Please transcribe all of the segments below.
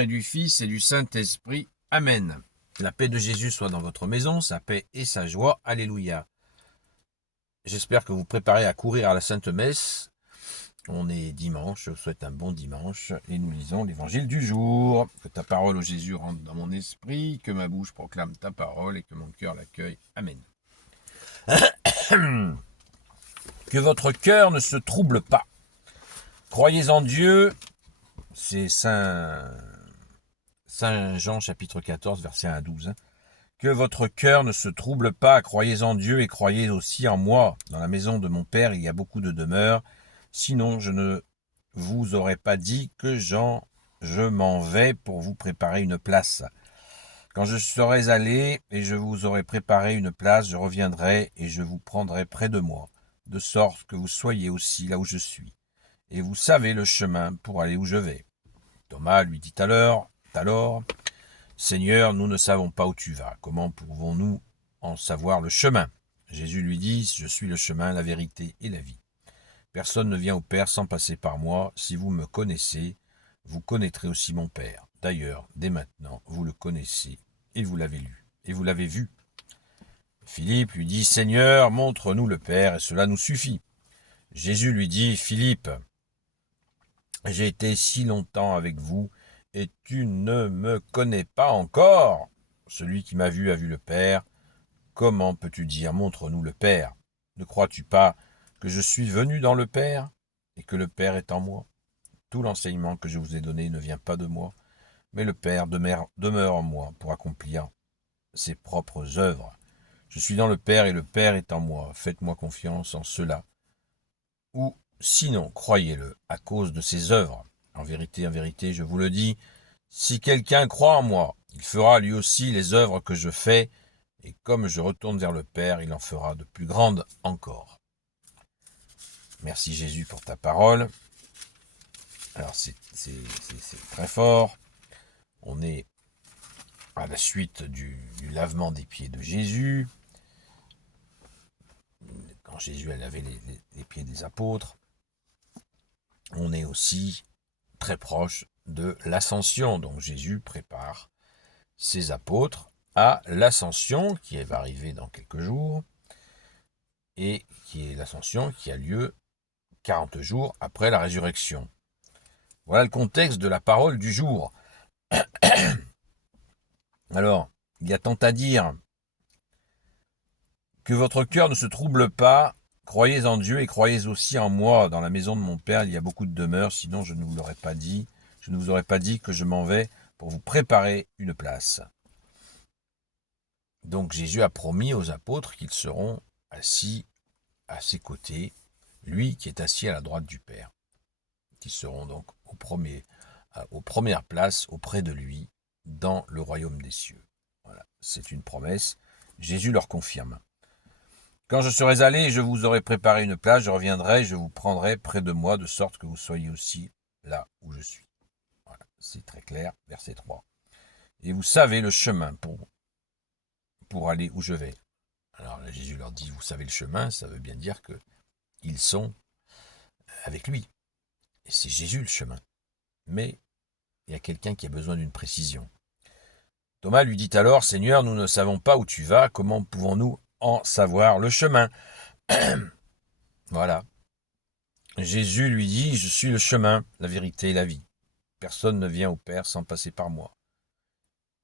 Père et du Fils et du Saint-Esprit. Amen. Que la paix de Jésus soit dans votre maison, sa paix et sa joie. Alléluia. J'espère que vous préparez à courir à la Sainte Messe. On est dimanche, je vous souhaite un bon dimanche et nous lisons l'évangile du jour. Que ta parole, ô Jésus, rentre dans mon esprit, que ma bouche proclame ta parole et que mon cœur l'accueille. Amen. Que votre cœur ne se trouble pas. Croyez en Dieu, c'est Saint Jean chapitre 14, verset 1 à 12. Que votre cœur ne se trouble pas, croyez en Dieu et croyez aussi en moi. Dans la maison de mon Père, il y a beaucoup de demeures. Sinon, je ne vous aurais pas dit que je m'en vais pour vous préparer une place. Quand je serai allé et je vous aurai préparé une place, je reviendrai et je vous prendrai près de moi, de sorte que vous soyez aussi là où je suis. Et vous savez le chemin pour aller où je vais. Thomas lui dit alors, Seigneur, nous ne savons pas où tu vas. Comment pouvons-nous en savoir le chemin? Jésus lui dit, je suis le chemin, la vérité et la vie. Personne ne vient au Père sans passer par moi. Si vous me connaissez, vous connaîtrez aussi mon Père. D'ailleurs, dès maintenant, vous le connaissez et vous l'avez lu et vous l'avez vu. Philippe lui dit, Seigneur, montre-nous le Père et cela nous suffit. Jésus lui dit, Philippe, j'ai été si longtemps avec vous et tu ne me connais pas encore. Celui qui m'a vu a vu le Père. Comment peux-tu dire, montre-nous le Père? Ne crois-tu pas que je suis venu dans le Père et que le Père est en moi? Tout l'enseignement que je vous ai donné ne vient pas de moi, mais le Père demeure en moi pour accomplir ses propres œuvres. Je suis dans le Père et le Père est en moi. Faites-moi confiance en cela. Ou sinon, croyez-le à cause de ses œuvres. En vérité, je vous le dis, si quelqu'un croit en moi, il fera lui aussi les œuvres que je fais, et comme je retourne vers le Père, il en fera de plus grandes encore. Merci Jésus pour ta parole. Alors c'est très fort. On est à la suite du lavement des pieds de Jésus. Quand Jésus a lavé les pieds des apôtres, on est aussi très proche de l'ascension. Donc Jésus prépare ses apôtres à l'ascension qui va arriver dans quelques jours et qui est l'ascension qui a lieu 40 jours après la résurrection. Voilà le contexte de la parole du jour. Alors, il y a tant à dire. Que votre cœur ne se trouble pas, croyez en Dieu et croyez aussi en moi. Dans la maison de mon Père, il y a beaucoup de demeures, sinon je ne vous l'aurais pas dit. Je ne vous aurais pas dit que je m'en vais pour vous préparer une place. Donc Jésus a promis aux apôtres qu'ils seront assis à ses côtés, lui qui est assis à la droite du Père, qui seront donc aux premières places auprès de lui dans le royaume des cieux. Voilà, c'est une promesse. Jésus leur confirme. Quand je serai allé, je vous aurai préparé une place, je reviendrai, je vous prendrai près de moi, de sorte que vous soyez aussi là où je suis. Voilà, c'est très clair, verset 3. Et vous savez le chemin pour aller où je vais. Alors là, Jésus leur dit, vous savez le chemin, ça veut bien dire qu'ils sont avec lui. Et c'est Jésus le chemin. Mais il y a quelqu'un qui a besoin d'une précision. Thomas lui dit alors, Seigneur, nous ne savons pas où tu vas, comment pouvons-nous en savoir le chemin? Voilà. Jésus lui dit, je suis le chemin, la vérité et la vie. Personne ne vient au Père sans passer par moi.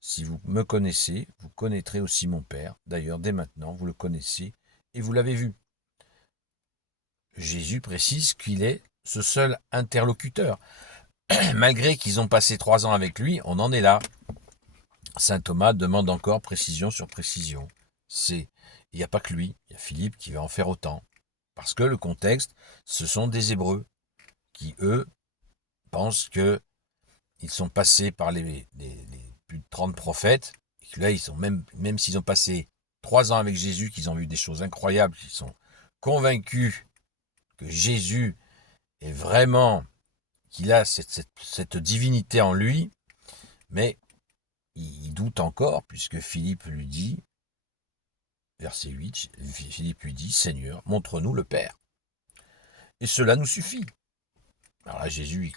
Si vous me connaissez, vous connaîtrez aussi mon Père. D'ailleurs, dès maintenant, vous le connaissez et vous l'avez vu. Jésus précise qu'il est ce seul interlocuteur. Malgré qu'ils ont passé 3 ans avec lui, on en est là. Saint Thomas demande encore précision sur précision. Il n'y a pas que lui, il y a Philippe qui va en faire autant. Parce que le contexte, ce sont des Hébreux qui, eux, pensent qu'ils sont passés par les plus de 30 prophètes, et que là, ils sont même s'ils ont passé 3 ans avec Jésus, qu'ils ont vu des choses incroyables, qu'ils sont convaincus que Jésus est vraiment, qu'il a cette divinité en lui, mais il doute encore, puisque Philippe lui dit, verset 8, Philippe lui dit, Seigneur, montre-nous le Père. Et cela nous suffit. Alors là, Jésus,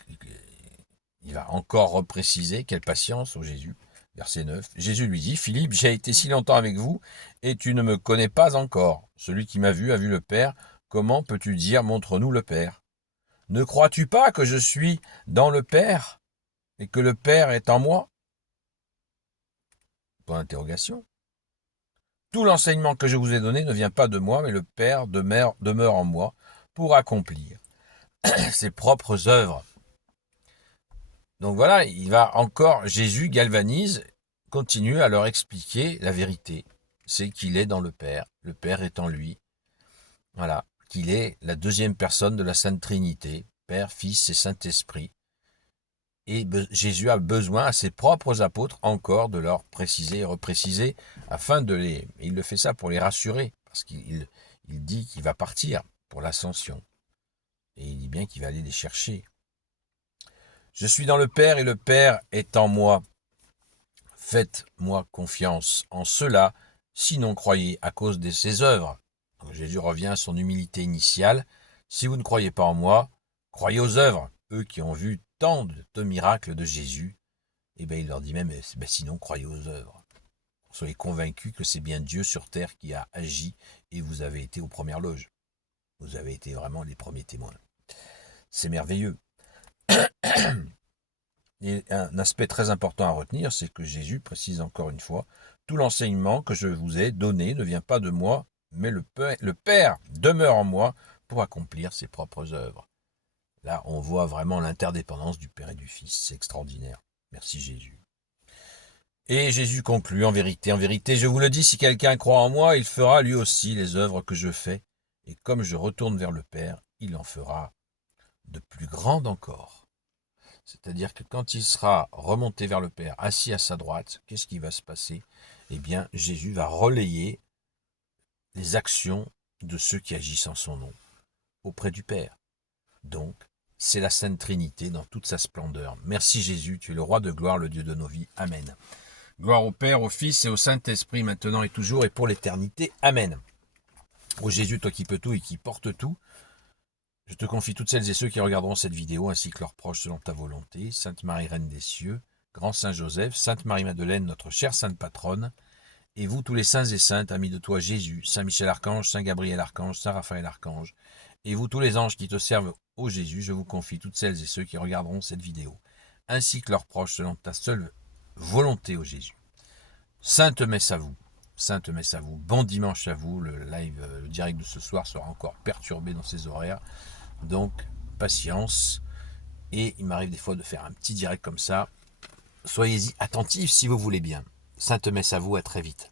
Il va encore repréciser, quelle patience au Jésus. Verset 9. Jésus lui dit, Philippe, j'ai été si longtemps avec vous, et tu ne me connais pas encore. Celui qui m'a vu a vu le Père. Comment peux-tu dire, montre-nous le Père? Ne crois-tu pas que je suis dans le Père, et que le Père est en moi? Point d'interrogation. Tout l'enseignement que je vous ai donné ne vient pas de moi, mais le Père demeure en moi pour accomplir ses propres œuvres. Donc voilà, il va encore, Jésus galvanise, continue à leur expliquer la vérité. C'est qu'il est dans le Père est en lui. Voilà, qu'il est la deuxième personne de la Sainte Trinité, Père, Fils et Saint-Esprit. Et Jésus a besoin à ses propres apôtres encore de leur préciser et repréciser afin de les... Il le fait ça pour les rassurer, parce qu'il dit qu'il va partir pour l'ascension. Et il dit bien qu'il va aller les chercher. Je suis dans le Père et le Père est en moi. Faites-moi confiance en cela, sinon croyez à cause de ses œuvres. Donc Jésus revient à son humilité initiale. Si vous ne croyez pas en moi, croyez aux œuvres. Eux qui ont vu tant de miracles de Jésus, eh bien il leur dit même, sinon croyez aux œuvres. Soyez convaincus que c'est bien Dieu sur terre qui a agi et vous avez été aux premières loges. Vous avez été vraiment les premiers témoins. C'est merveilleux. Et un aspect très important à retenir, c'est que Jésus précise encore une fois, tout l'enseignement que je vous ai donné ne vient pas de moi, mais le Père demeure en moi pour accomplir ses propres œuvres. Là, on voit vraiment l'interdépendance du Père et du Fils. C'est extraordinaire. Merci Jésus. Et Jésus conclut, en vérité, je vous le dis, si quelqu'un croit en moi, il fera lui aussi les œuvres que je fais. Et comme je retourne vers le Père, il en fera de plus grandes encore. C'est-à-dire que quand il sera remonté vers le Père, assis à sa droite, qu'est-ce qui va se passer? Eh bien, Jésus va relayer les actions de ceux qui agissent en son nom auprès du Père. Donc, c'est la Sainte Trinité dans toute sa splendeur. Merci Jésus, tu es le roi de gloire, le Dieu de nos vies. Amen. Gloire au Père, au Fils et au Saint-Esprit, maintenant et toujours et pour l'éternité. Amen. Ô Jésus, toi qui peux tout et qui portes tout, je te confie toutes celles et ceux qui regarderont cette vidéo, ainsi que leurs proches selon ta volonté. Sainte Marie, Reine des cieux, Grand Saint Joseph, Sainte Marie-Madeleine, notre chère Sainte Patronne, et vous tous les saints et saintes, amis de toi Jésus, Saint Michel Archange, Saint Gabriel Archange, Saint Raphaël Archange, et vous tous les anges qui te servent, ô Jésus, je vous confie toutes celles et ceux qui regarderont cette vidéo, ainsi que leurs proches selon ta seule volonté, ô Jésus. Sainte messe à vous. Sainte messe à vous. Bon dimanche à vous. Le live, le direct de ce soir sera encore perturbé dans ses horaires. Donc, patience. Et il m'arrive des fois de faire un petit direct comme ça. Soyez-y attentifs si vous voulez bien. Sainte messe à vous, à très vite.